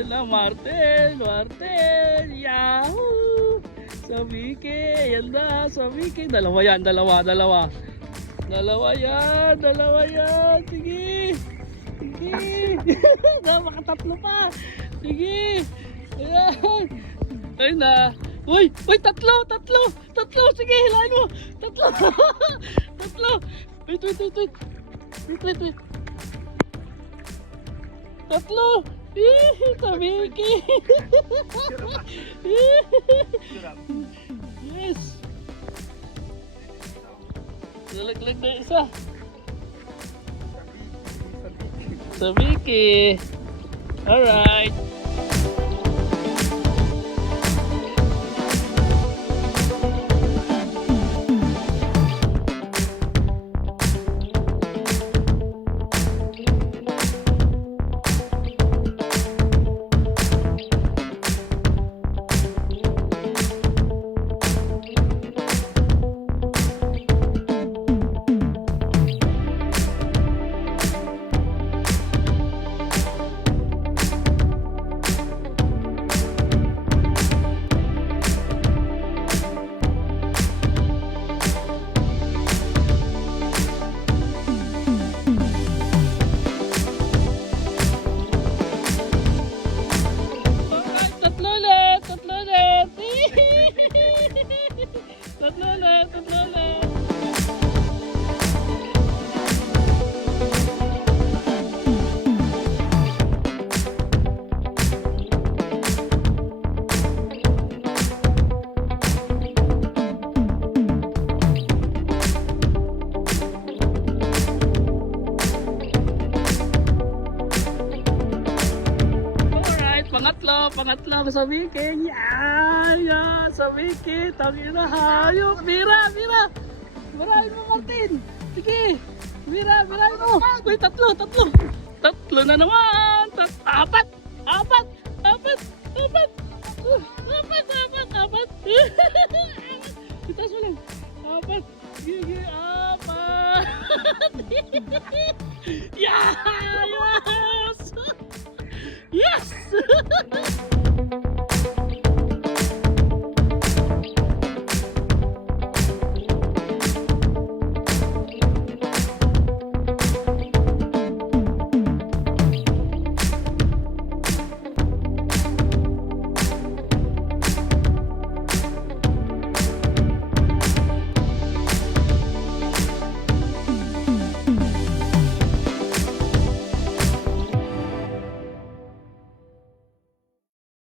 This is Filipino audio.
Yan na, Martin. Martin. Yahoo! Sa Vicky. Yan na, sa Vicky. Dalawa yan, dalawa. Dalawa yan. Dalawa yan. Sige. Sige. Makatatlo pa. Sige. Ayan. Ayun na. Uy, tatlo. Sige, hilahin mo. Tatlo. Wait. Tatlo. Sa Vicky. Yes. Nalaglag na isa. Sa Vicky. Alright. Tatlo ulit. Pangatlo sa Vicky. Yeah, sa Vicky. Tangin na hayop. Mira. Marahin mo, Martin. Sige. Mirahin mo. Uy, tatlo. Tatlo na naman. Apat. Itas mo lang. Apat. Sige, apat. Yeah.